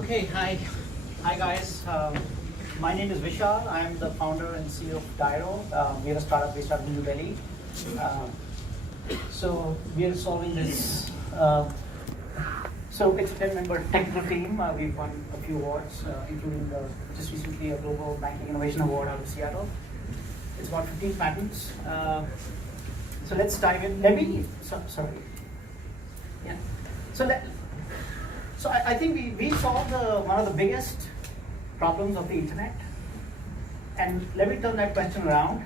Okay, hi guys. My name is Vishal. I am the founder and CEO of Dyro. We are a startup based out of New Delhi. So we are solving this. So it's a 10-member technical team. We've won a few awards, including just recently a Global Banking Innovation Award out of Seattle. It's about 15 patents. So let's dive in. Sorry. Yeah. So I think we solved one of the biggest problems of the internet. And let me turn that question around.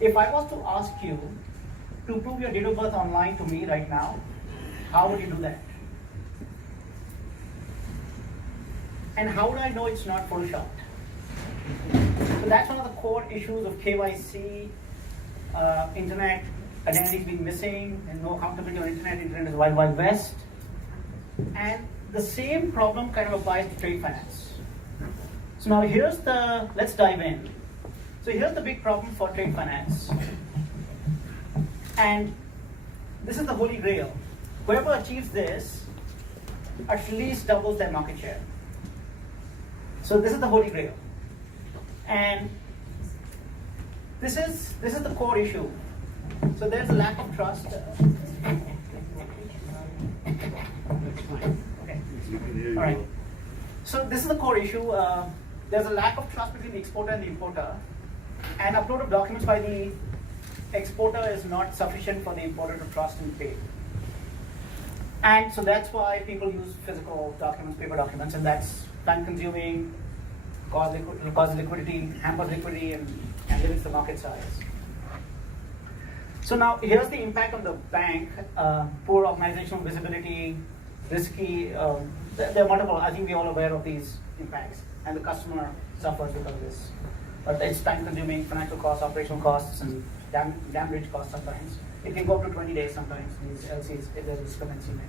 If I was to ask you to prove your date of birth online to me right now, how would you do that? And how would I know it's not photoshopped? So that's one of the core issues of KYC, internet identities being missing, and no accountability on internet. Internet is wild, wild west. And the same problem kind of applies to trade finance. So now let's dive in. So here's the big problem for trade finance. And this is the holy grail. Whoever achieves this at least doubles their market share. So this is the holy grail. And this is the core issue. So there's a lack of trust. All right. So this is the core issue. There's a lack of trust between the exporter and the importer. And upload of documents by the exporter is not sufficient for the importer to trust and pay. And so that's why people use physical documents, paper documents, and that's time-consuming, causes liquidity, hampers liquidity, and limits the market size. So now here's the impact on the bank: poor organizational visibility, risky. There are multiple. I think we're all aware of these impacts, and the customer suffers because of this. But it's time-consuming, financial costs, operational costs, and damn rich costs sometimes. It can go up to 20 days sometimes. These LCs, if there's risk commencing it.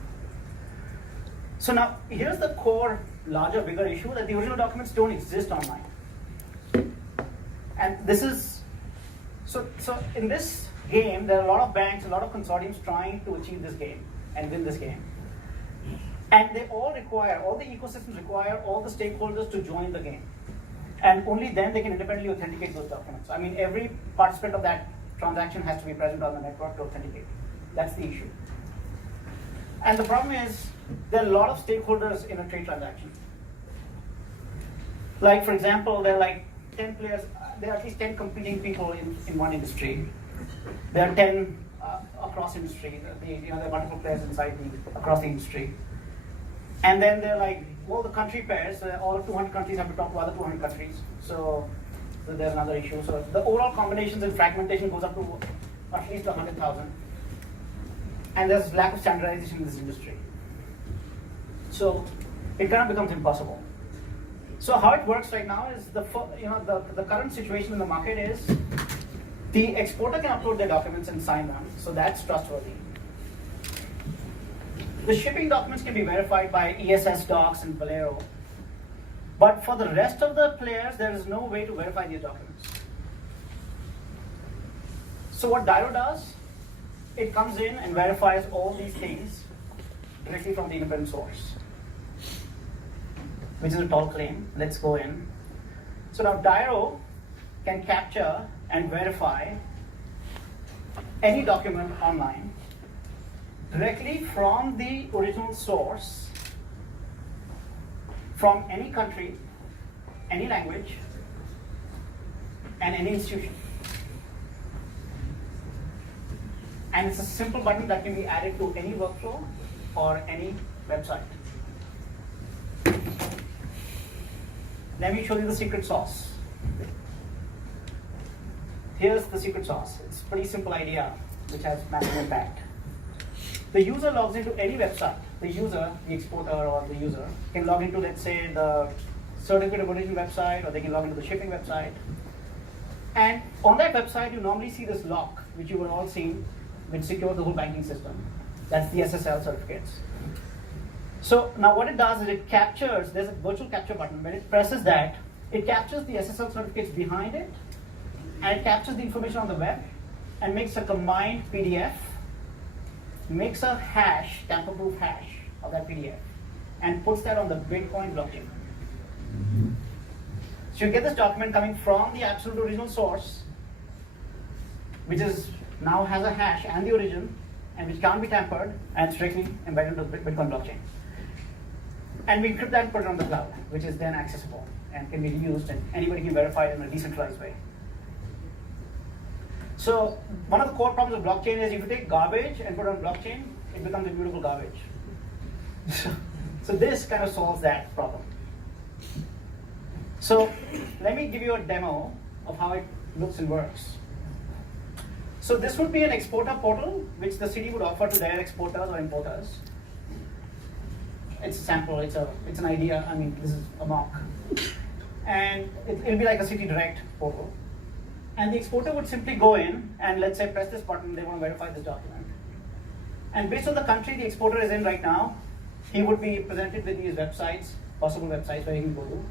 So now here's the core, larger, bigger issue that the original documents don't exist online. And this is so in this game, there are a lot of banks, a lot of consortiums trying to achieve this game and win this game. And they all the ecosystems require all the stakeholders to join the game. And only then they can independently authenticate those documents. I mean, every participant of that transaction has to be present on the network to authenticate. That's the issue. And the problem is, there are a lot of stakeholders in a trade transaction. Like, for example, there are like 10 players, there are at least 10 competing people in one industry. There are 10 across industry. There are multiple players across the industry. And then there are like all the country pairs. All of 200 countries have to talk to other 200 countries. So there's another issue. So the overall combinations and fragmentation goes up to at least 100,000. And there's lack of standardization in this industry. So it kind of becomes impossible. So how it works right now is the current situation in the market is the exporter can upload their documents and sign them. So that's trustworthy. The shipping documents can be verified by ESS docs and Bolero. But for the rest of the players, there is no way to verify these documents. So what Dyro does, it comes in and verifies all these things directly from the independent source, which is a tall claim. Let's go in. So now Dyro can capture and verify any document online directly from the original source, from any country, any language, and any institution. And it's a simple button that can be added to any workflow or any website. Let me show you the secret sauce. Here's the secret sauce. It's a pretty simple idea, which has massive impact. The user logs into any website. The user, the exporter or the user, can log into, let's say, the certificate of origin website, or they can log into the shipping website. And on that website, you normally see this lock, which you will all see, which secures the whole banking system. That's the SSL certificates. So now what it does is it captures, there's a virtual capture button. When it presses that, it captures the SSL certificates behind it, and it captures the information on the web, and makes a combined PDF, makes a hash, tamper-proof hash of that PDF. and puts that on the Bitcoin blockchain. So you get this document coming from the absolute original source, which is now has a hash and the origin, and which can't be tampered, and it's directly embedded into the Bitcoin blockchain. And we encrypt that and put it on the cloud, which is then accessible and can be reused, and anybody can verify it in a decentralized way. So one of the core problems of blockchain is if you take garbage and put it on blockchain, it becomes immutable garbage. So this kind of solves that problem. So let me give you a demo of how it looks and works. So this would be an exporter portal, which the Citi would offer to their exporters or importers. It's a sample, it's an idea, I mean, this is a mock. And it'll be like a Citi Direct portal. And the exporter would simply go in and let's say press this button, they want to verify this document. And based on the country the exporter is in right now, he would be presented with these websites, possible websites where he can go to.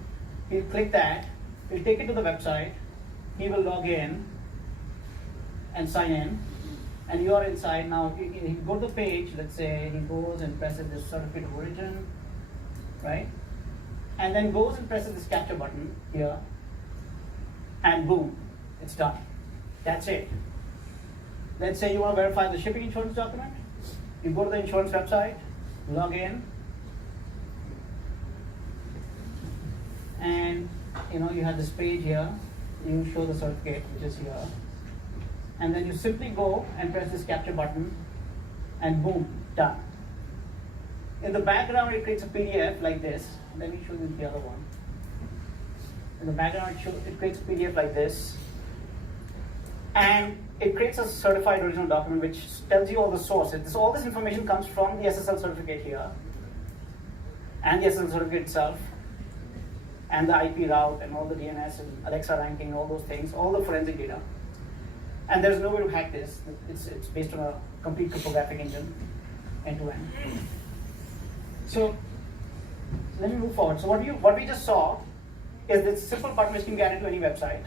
He'll click that, he'll take it to the website, he will log in and sign in, and you are inside. Now he go to the page, let's say he goes and presses this certificate of origin, right? And then goes and presses this capture button here, and boom, it's done. That's it. Let's say you want to verify the shipping insurance document. You go to the insurance website, log in, and you have this page here. You show the certificate, which is here. And then you simply go and press this capture button, and boom, done. In the background, it creates a PDF like this. Let me show you the other one. In the background, it creates a PDF like this. And it creates a certified original document which tells you all the sources. All this information comes from the SSL certificate here, and the SSL certificate itself, and the IP route, and all the DNS, and Alexa ranking, all those things, all the forensic data. And there's no way to hack this. It's based on a complete cryptographic engine, end to end. So let me move forward. So what we just saw is this simple button which can get into any website.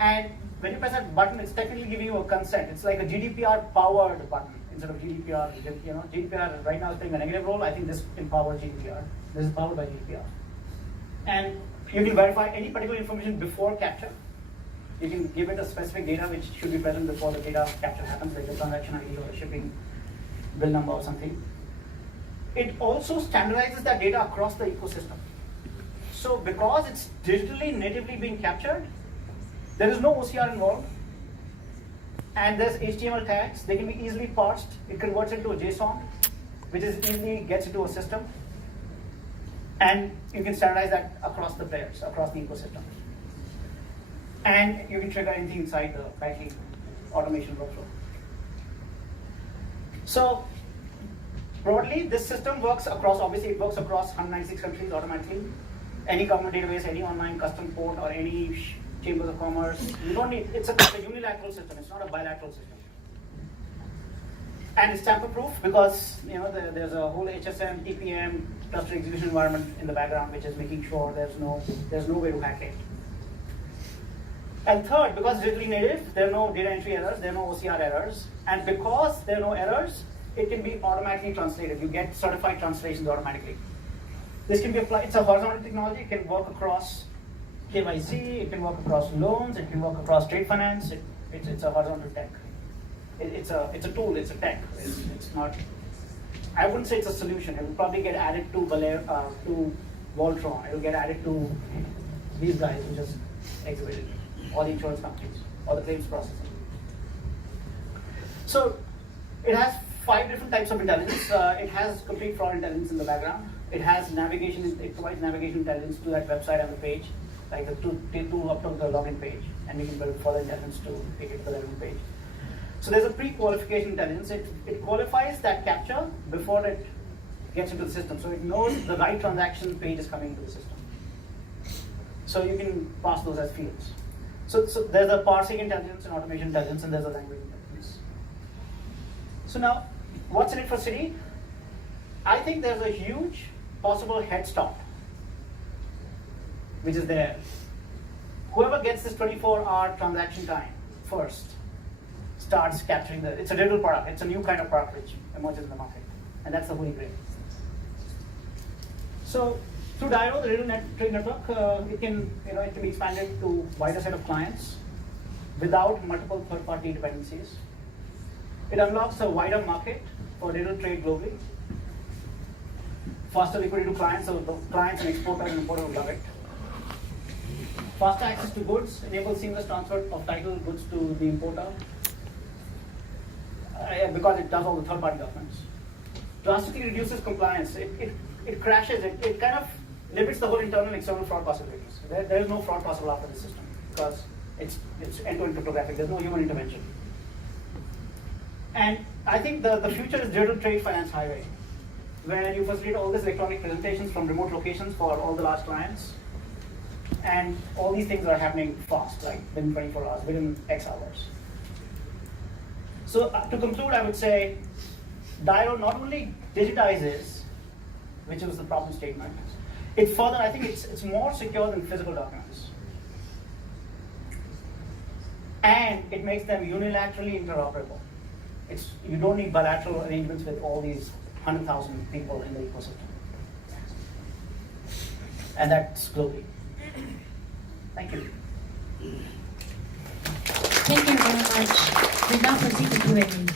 And when you press that button, it's technically giving you a consent. It's like a GDPR powered button instead of GDPR. GDPR right now is playing a negative role. I think this empowers GDPR. This is powered by GDPR. And you can verify any particular information before capture. You can give it a specific data which should be present before the data capture happens, like the transaction ID or a shipping bill number or something. It also standardizes that data across the ecosystem. So because it's digitally natively being captured, there is no OCR involved, and there's HTML tags. They can be easily parsed. It converts into a JSON, which is easily gets into a system, and you can standardize that across the players, across the ecosystem. And you can trigger anything inside the battery automation workflow. So broadly, this system works across, obviously it works across 196 countries automatically. Any government database, any online custom port, or any chambers of commerce. You don't need, it's a unilateral system, it's not a bilateral system. And it's tamper-proof because there's a whole HSM, TPM, cluster execution environment in the background, which is making sure there's no way to hack it. And third, because it's digitally native, there are no data entry errors, there are no OCR errors. And because there are no errors, it can be automatically translated. You get certified translations automatically. This can be applied, it's a horizontal technology, it can work across KYC, it can work across loans, it can work across trade finance, it's a horizontal tech. It's a tool, it's a tech. It's not, I wouldn't say it's a solution. It will probably get added to Voltron, it will get added to these guys who just exhibited, all the insurance companies, or the claims processing. So it has 5 different types of intelligence. It has complete fraud intelligence in the background. It has navigation, it provides navigation intelligence to that website and the page, like the tool up to the login page, and we can build further intelligence to take it to the login page. So there's a pre-qualification intelligence. It qualifies that capture before it gets into the system. So it knows the right transaction page is coming into the system. So you can pass those as fields. So there's a parsing intelligence and automation intelligence, and there's a language intelligence. So now, what's in it for Citi? I think there's a huge possible head start, which is there. Whoever gets this 24-hour transaction time first starts capturing it's a digital product. It's a new kind of product which emerges in the market, and that's the holy grail. So through Dio, the Digital Trade Network, it can be expanded to wider set of clients without multiple third-party dependencies. It unlocks a wider market for digital trade globally. Faster liquidity to clients, so the clients and exporters and importers will love it. Faster access to goods, enables seamless transfer of title goods to the importer because it does all the third-party documents. Drastically reduces compliance. It crashes, it kind of limits the whole internal and external fraud possibilities. There is no fraud possible after this system because it's end-to-end cryptographic. There's no human intervention. And I think the future is digital trade finance highway, where you facilitate all these electronic presentations from remote locations for all the large clients. And all these things are happening fast, like within 24 hours, within X hours. So to conclude, I would say Dio not only digitizes, which was the problem statement, it further, I think it's more secure than physical documents. And it makes them unilaterally interoperable. You don't need bilateral arrangements with all these 100,000 people in the ecosystem. And that's globally. Thank you. Thank you very much. We now proceed to Q&A.